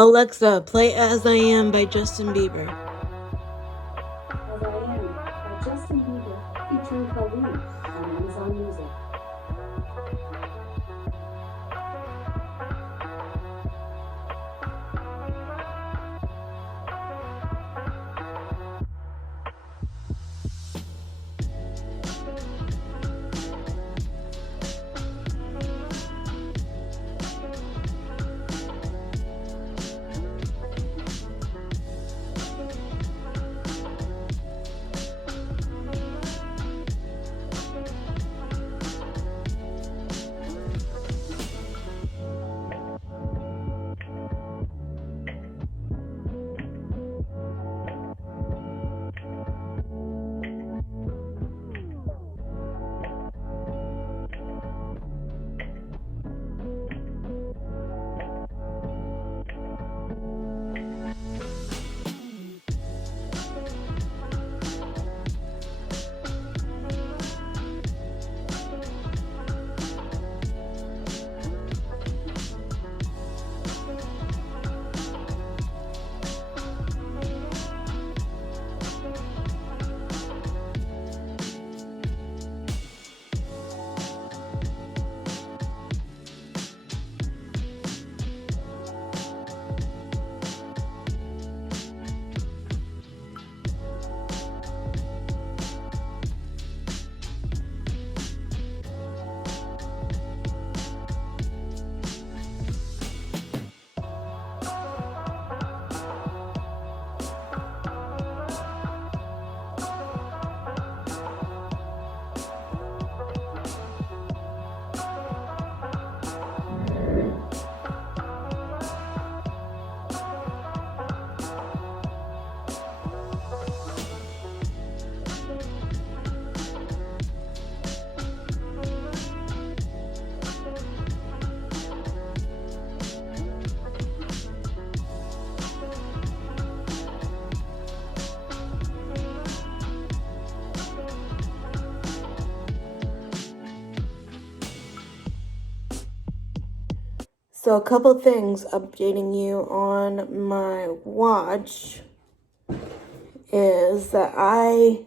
Alexa, play As I Am by Justin Bieber. As I Am by Justin Bieber, featuring Palsy on Amazon Music. So a couple things updating you on my watch is that I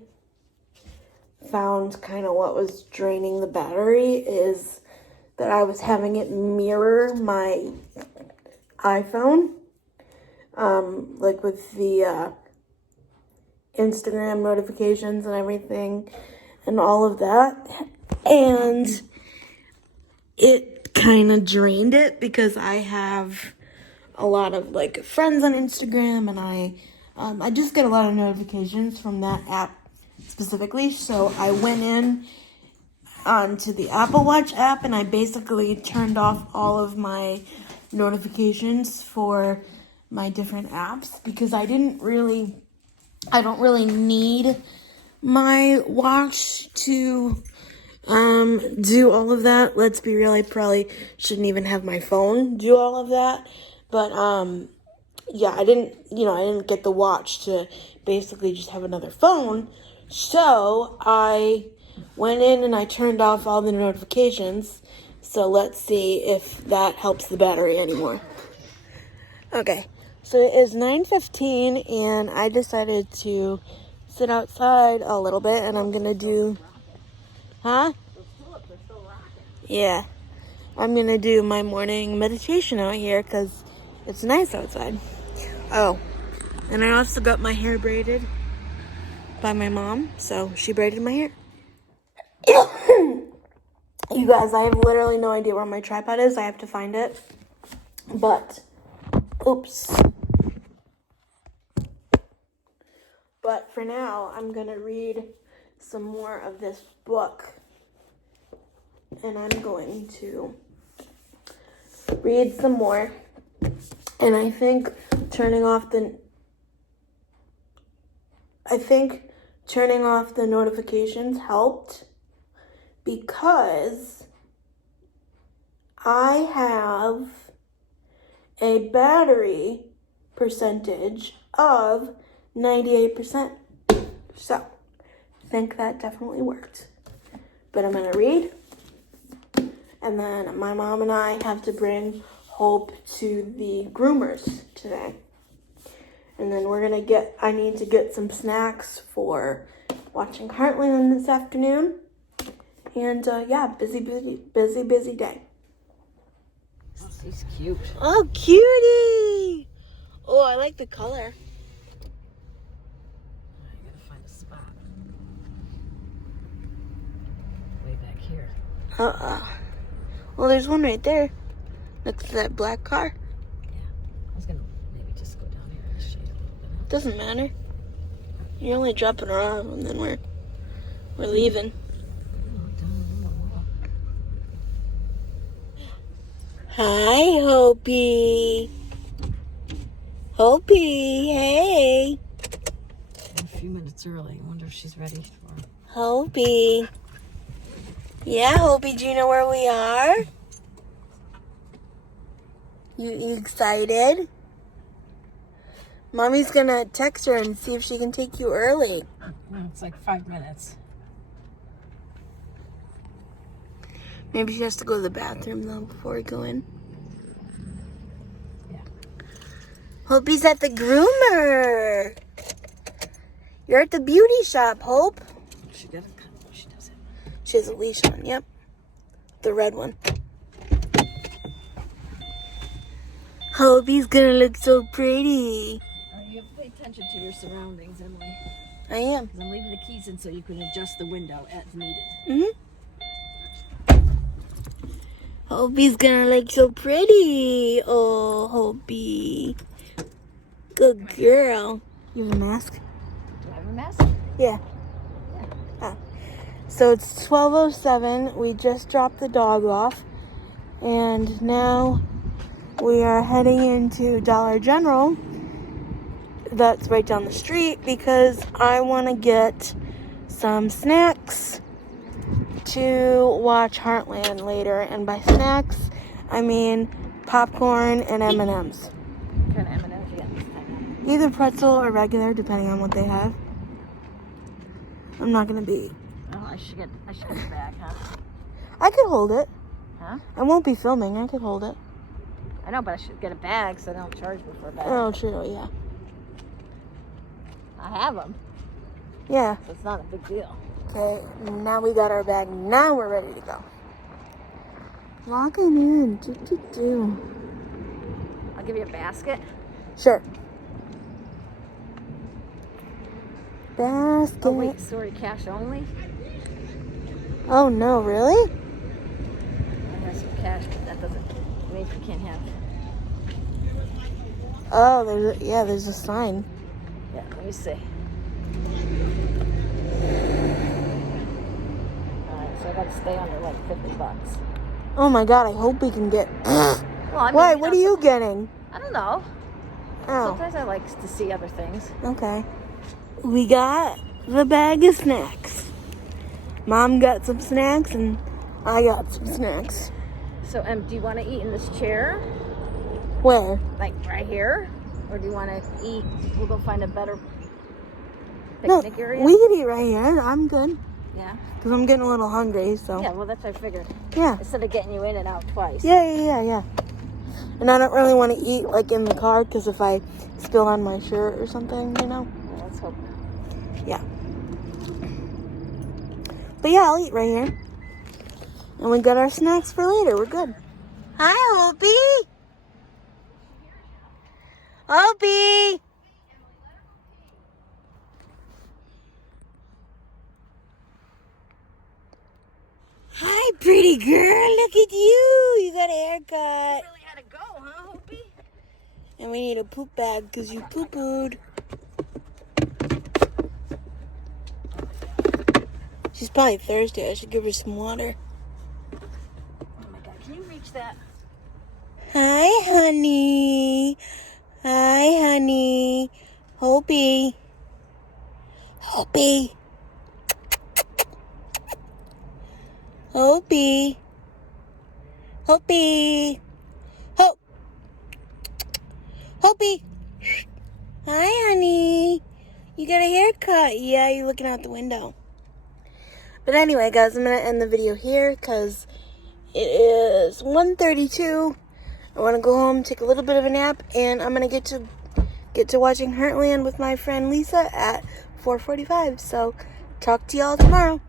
found kind of what was draining the battery is that I was having it mirror my iPhone, like with the Instagram notifications and everything and all of that, and it kind of drained it because I have a lot of like friends on Instagram, and I just get a lot of notifications from that app specifically. So I went in onto the Apple Watch app and I basically turned off all of my notifications for my different apps because I don't really need my watch to do all of that. Let's be real, I probably shouldn't even have my phone do all of that. But yeah, I didn't get the watch to basically just have another phone. So I went in and I turned off all the notifications. So let's see if that helps the battery anymore. Okay, so it is 9:15 and I decided to sit outside a little bit and I'm gonna do, Yeah, I'm gonna do my morning meditation out here because it's nice outside. Oh, and I also got my hair braided by my mom, so she braided my hair. You guys, I have literally no idea where my tripod is. I have to find it. But, oops. But for now, I'm gonna read some more of this book. And I'm going to read some more. And I think turning off the notifications helped because I have a battery percentage of 98%. So, I think that definitely worked. But I'm going to read. And then my mom and I have to bring Hope to the groomers today. And then I need to get some snacks for watching Heartland this afternoon. And yeah, busy day. He's cute. Oh, cutie! Oh, I like the color. I gotta find a spot. Way back here. Well, there's one right there. Next to that black car. Yeah. I was gonna maybe just go down here and shade a little bit. Doesn't matter. You're only dropping her off and then we're leaving. Hi, Hopi. Hopi, hey. A few minutes early. I wonder if she's ready for. Hopi. Yeah, Hopi, do you know where we are? You excited? Mommy's gonna text her and see if she can take you early. No, it's like 5 minutes. Maybe she has to go to the bathroom though before we go in. Yeah. Hopi's at the groomer. You're at the beauty shop, Hope. She does it. She does it. She has a leash on, yep. The red one. Hopi's gonna look so pretty. You have to pay attention to your surroundings, Emily. I am. I'm leaving the keys in so you can adjust the window as needed. Mm-hmm. Hopi's gonna look so pretty. Oh, Hopi. Good girl. You have a mask? Do I have a mask? Yeah. Ah. So it's 12:07. We just dropped the dog off. And now we are heading into Dollar General. That's right down the street because I want to get some snacks to watch Heartland later, and by snacks I mean popcorn and M&Ms. What kind of M&Ms you got this time? Either pretzel or regular, depending on what they have. I'm not gonna be. Oh, I should get a bag, huh? I could hold it. Huh? I won't be filming. I could hold it. I know, but I should get a bag so they don't charge me for a bag. Oh, true. Yeah. I have them, Yeah. so it's not a big deal. Okay. Now we got our bag. Now we're ready to go. Walking in. Do. I'll give you a basket. Sure. Basket. Oh wait, sorry, cash only. Oh no, really? I have some cash, but that doesn't mean you can't have. Oh, there's a sign. Yeah, let me see. Alright, so I gotta stay under like $50. Oh my god, I hope we can get. Well, I mean, Why? What are you getting? I don't know. Oh, Sometimes I like to see other things. okay. We got the bag of snacks. Mom got some snacks and I got some snacks. So, do you want to eat in this chair? Where? Like right here? Or do you want to eat? We'll go find a better No, picnic area? we could eat right here. I'm good. Yeah? Because I'm getting a little hungry, so. Yeah, well, that's what I figured. Yeah. Instead of getting you in and out twice. Yeah. And I don't really want to eat like in the car because if I spill on my shirt or something, you know. Well, let's hope. Yeah. But yeah, I'll eat right here. And we got our snacks for later. We're good. Hi, Opie. Opie. Hi, pretty girl. Look at you. You got a haircut. Really had to go, huh, Hopi? And we need a poop bag because you poo-pooed. She's probably thirsty. I should give her some water. Oh my God, can you reach that? Hi, honey. Hi, honey. Hopi. Hopi. Hopi. Hopi. Hope. Hopi. Hi, honey. You got a haircut. Yeah, you're looking out the window. But anyway, guys, I'm going to end the video here because it is 1:32. I want to go home, take a little bit of a nap, and I'm gonna get to watching Heartland with my friend Lisa at 4:45. So, talk to y'all tomorrow.